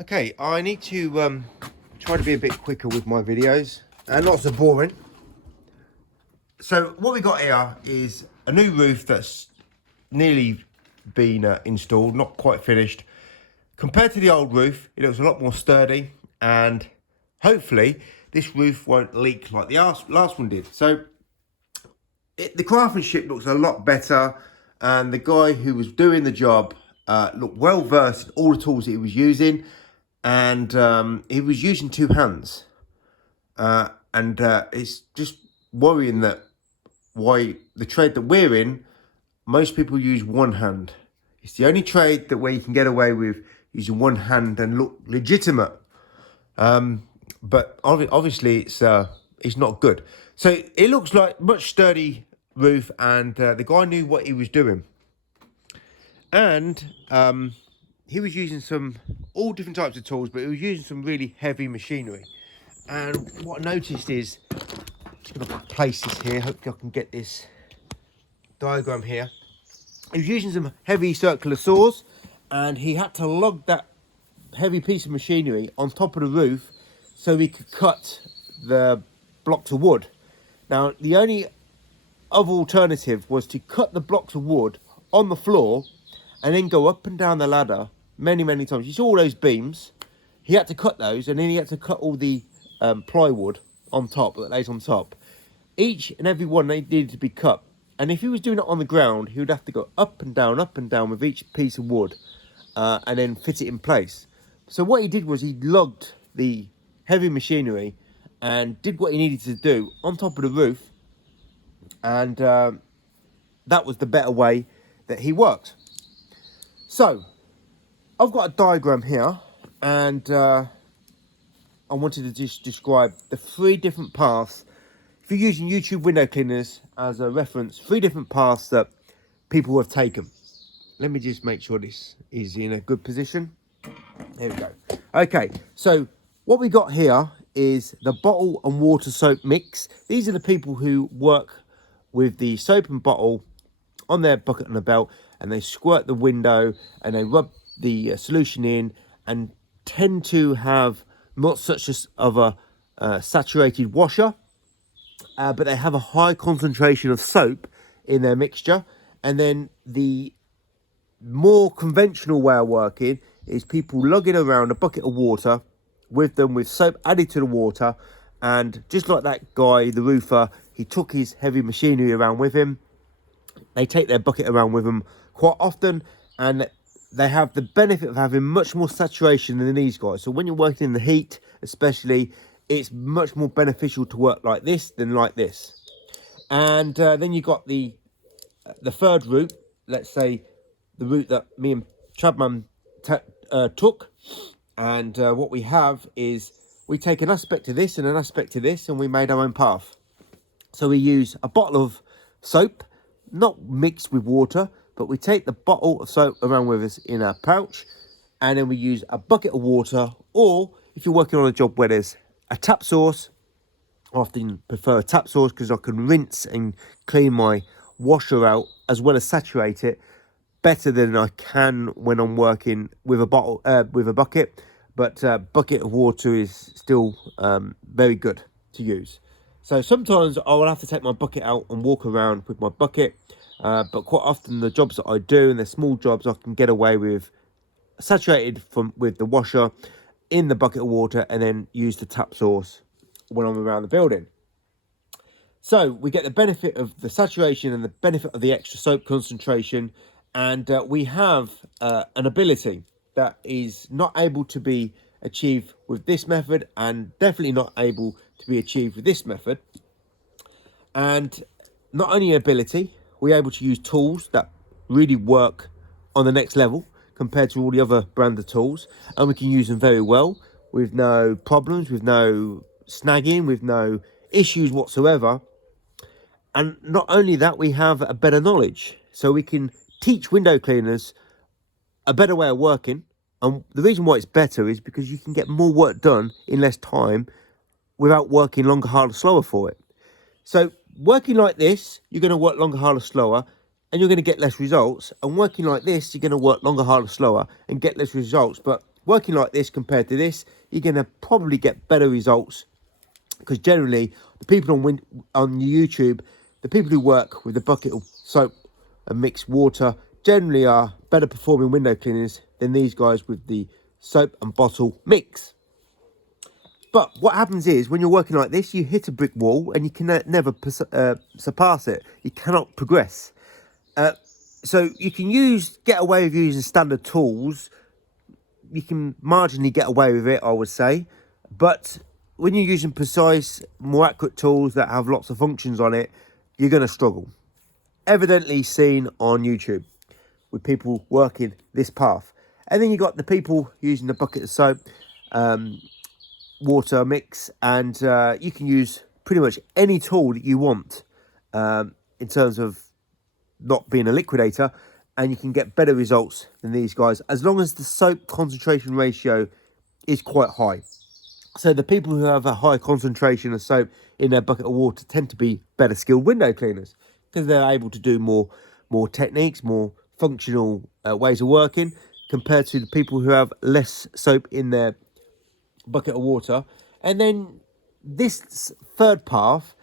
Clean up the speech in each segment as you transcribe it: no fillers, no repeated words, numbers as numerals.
Okay, I need to try to be a bit quicker with my videos and not so boring. So what we got here is a new roof that's nearly been installed, not quite finished. Compared to the old roof, it looks a lot more sturdy, and hopefully this roof won't leak like the last one did. So the craftsmanship looks a lot better, and the guy who was doing the job looked well versed in all the tools that he was using, and he was using two hands, and it's just worrying that why the trade that we're in, most people use one hand. It's the only trade that where you can get away with using one hand and look legitimate. But obviously it's not good. So it looks like much sturdy roof, and the guy knew what he was doing. And he was using all different types of tools, but he was using some really heavy machinery. And what I noticed is, I'm just going to place this here, hopefully I can get this diagram here. He was using some heavy circular saws, and he had to lug that heavy piece of machinery on top of the roof so he could cut the blocks of wood. Now, the only other alternative was to cut the blocks of wood on the floor and then go up and down the ladder many times. You saw all those beams. He had to cut those, and then he had to cut all the plywood on top that lays on top. Each and every one they needed to be cut, and if he was doing it on the ground, he would have to go up and down with each piece of wood, and then fit it in place. So what he did was he lugged the heavy machinery and did what he needed to do on top of the roof, and that was the better way that he worked. So I've got a diagram here, and I wanted to just describe the 3 different paths. If you're using YouTube window cleaners as a reference, 3 different paths that people have taken. Let me just make sure this is in a good position. There we go. Okay, so what we got here is the bottle and water soap mix. These are the people who work with the soap and bottle on their bucket and a belt, and they squirt the window and they rub the solution in, and tend to have not such as of a saturated washer, but they have a high concentration of soap in their mixture. And then the more conventional way of working is people lugging around a bucket of water with them, with soap added to the water. And just like that guy, the roofer, he took his heavy machinery around with him. They take their bucket around with them quite often, and they have the benefit of having much more saturation than these guys. So when you're working in the heat especially, it's much more beneficial to work like this than like this. And then you got the third route, let's say the route that me and Chadman took. And what we have is we take an aspect of this and an aspect of this, and we made our own path. So we use a bottle of soap, not mixed with water, but we take the bottle of soap around with us in our pouch, and then we use a bucket of water, or if you're working on a job where there's a tap source, I often prefer a tap source because I can rinse and clean my washer out as well as saturate it better than I can when I'm working with a bottle, with a bucket. But bucket of water is still very good to use. So sometimes I will have to take my bucket out and walk around with my bucket. But quite often the jobs that I do, and they're small jobs, I can get away with saturated with the washer in the bucket of water, and then use the tap source when I'm around the building. So we get the benefit of the saturation and the benefit of the extra soap concentration, and we have an ability that is not able to be achieved with this method, and definitely not able to be achieved with this method. And not only ability, we're able to use tools that really work on the next level compared to all the other brand of tools, and we can use them very well with no problems, with no snagging, with no issues whatsoever. And not only that, we have a better knowledge, so we can teach window cleaners a better way of working. And the reason why it's better is because you can get more work done in less time without working longer, harder, slower for it. So working like this, you're going to work longer, harder, slower, and you're going to get less results. And working like this, you're going to work longer, harder, slower, and get less results. But working like this compared to this, you're going to probably get better results, because generally the people on YouTube, the people who work with the bucket of soap and mixed water generally are better performing window cleaners than these guys with the soap and bottle mix. But what happens is, when you're working like this, you hit a brick wall and you can never surpass it. You cannot progress. So you can get away with using standard tools. You can marginally get away with it, I would say. But when you're using precise, more accurate tools that have lots of functions on it, you're going to struggle. Evidently seen on YouTube with people working this path. And then you got the people using the bucket of soap, water mix, and you can use pretty much any tool that you want in terms of not being a liquidator, and you can get better results than these guys as long as the soap concentration ratio is quite high. So the people who have a high concentration of soap in their bucket of water tend to be better skilled window cleaners, because they're able to do more techniques, more functional ways of working, compared to the people who have less soap in their bucket of water. And then this third path,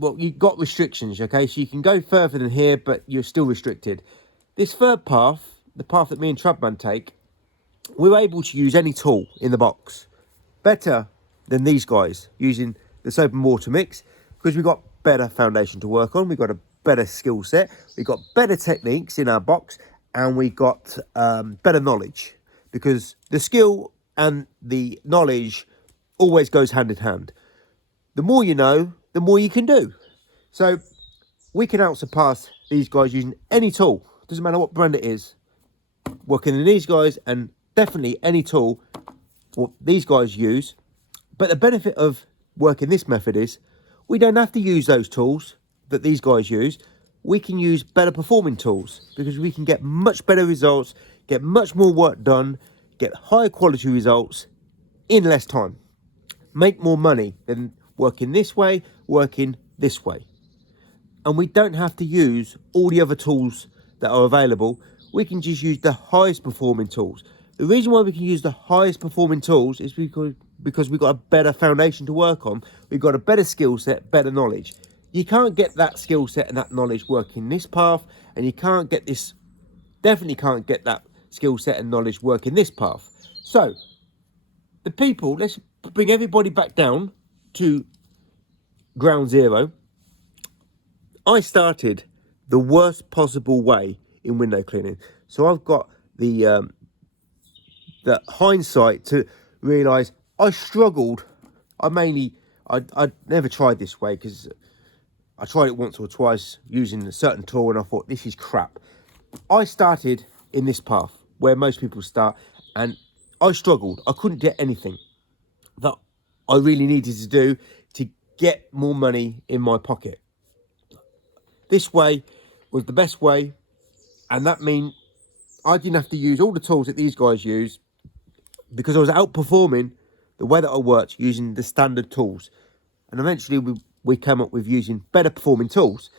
well, you've got restrictions, okay? So you can go further than here, but you're still restricted. This third path, the path that me and Trubman take, we're able to use any tool in the box. Better than these guys using the soap and water mix, because we've got better foundation to work on. We've got a better skill set. We've got better techniques in our box, and we got better knowledge, because the skill and the knowledge always goes hand in hand. The more you know, the more you can do. So we can outsurpass these guys using any tool. Doesn't matter what brand it is. Working in these guys, and definitely any tool what these guys use. But the benefit of working this method is we don't have to use those tools that these guys use. We can use better performing tools, because we can get much better results, get much more work done, get higher quality results in less time, make more money than working this way, working this way. And we don't have to use all the other tools that are available. We can just use the highest performing tools. The reason why we can use the highest performing tools is because we've got a better foundation to work on. We've got a better skill set, better knowledge. You can't get that skill set and that knowledge working this path, and you can't get this, definitely can't get that skill set and knowledge working this path. So the people, let's bring everybody back down to ground zero. I started the worst possible way in window cleaning. So I've got the hindsight to realise I struggled. I never tried this way, because I tried it once or twice using a certain tool, and I thought, this is crap. I started in this path where most people start, and I struggled. I couldn't get anything that I really needed to do to get more money in my pocket. This way was the best way, and that means I didn't have to use all the tools that these guys use, because I was outperforming the way that I worked using the standard tools. And eventually we came up with using better performing tools.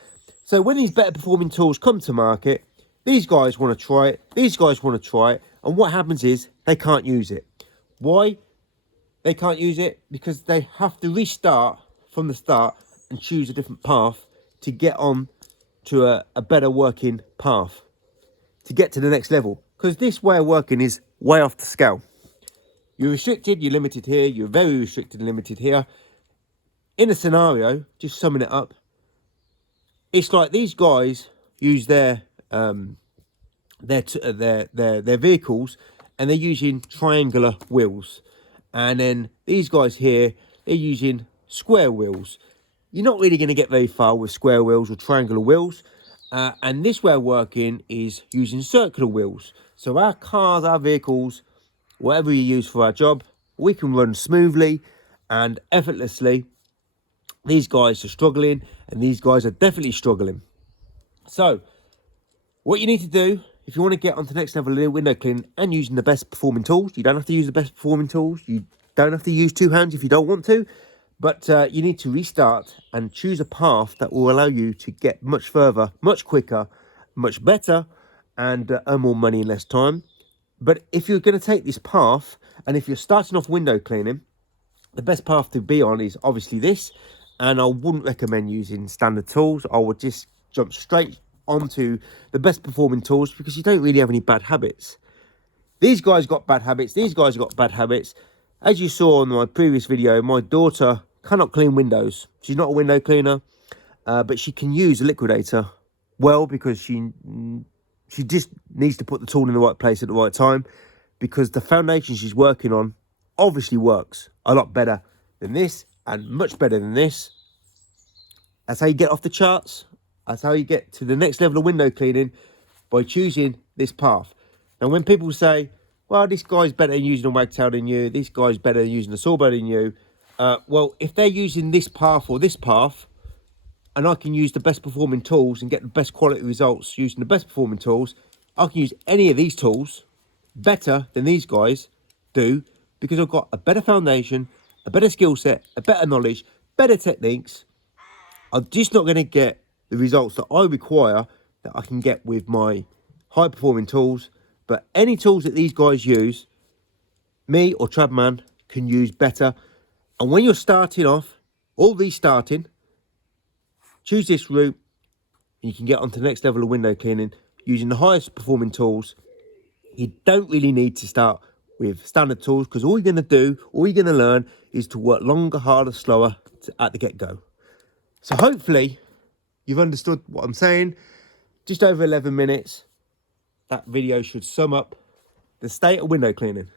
So when these better performing tools come to market, these guys want to try it, these guys want to try it, and what happens is they can't use it. Why they can't use it? Because they have to restart from the start and choose a different path to get on to a better working path, to get to the next level. Because this way of working is way off the scale. You're restricted, you're limited here, you're very restricted and limited here. In a scenario, just summing it up, it's like these guys use their vehicles, and they're using triangular wheels, and then these guys here, they're using square wheels. You're not really going to get very far with square wheels or triangular wheels, and this way of working is using circular wheels. So our cars, our vehicles, whatever you use for our job, we can run smoothly and effortlessly. These guys are struggling, and these guys are definitely struggling. So what you need to do, if you want to get onto the next level of window cleaning and using the best performing tools, you don't have to use the best performing tools. You don't have to use two hands if you don't want to. But you need to restart and choose a path that will allow you to get much further, much quicker, much better, and earn more money in less time. But if you're going to take this path, and if you're starting off window cleaning, the best path to be on is obviously this. And I wouldn't recommend using standard tools. I would just jump straight onto the best performing tools, because you don't really have any bad habits. These guys got bad habits. These guys got bad habits. As you saw on my previous video, my daughter cannot clean windows. She's not a window cleaner, but she can use a liquidator well, because she just needs to put the tool in the right place at the right time, because the foundation she's working on obviously works a lot better than this, and much better than this. That's how you get off the charts. That's how you get to the next level of window cleaning, by choosing this path. Now, when people say, well, this guy's better at using a wagtail than you, this guy's better at using a sawbow than you, well, if they're using this path or this path, and I can use the best performing tools and get the best quality results using the best performing tools, I can use any of these tools better than these guys do, because I've got a better foundation, a better skill set, a better knowledge, better techniques. I'm just not going to get the results that I require, that I can get with my high performing tools. But any tools that these guys use, me or Tradman can use better. And when you're starting off, all these starting, choose this route, and you can get onto the next level of window cleaning using the highest performing tools. You don't really need to start with standard tools, because all you're going to do, all you're going to learn, is to work longer, harder, slower at the get-go. So hopefully you've understood what I'm saying. Just over 11 minutes. That video should sum up the state of window cleaning.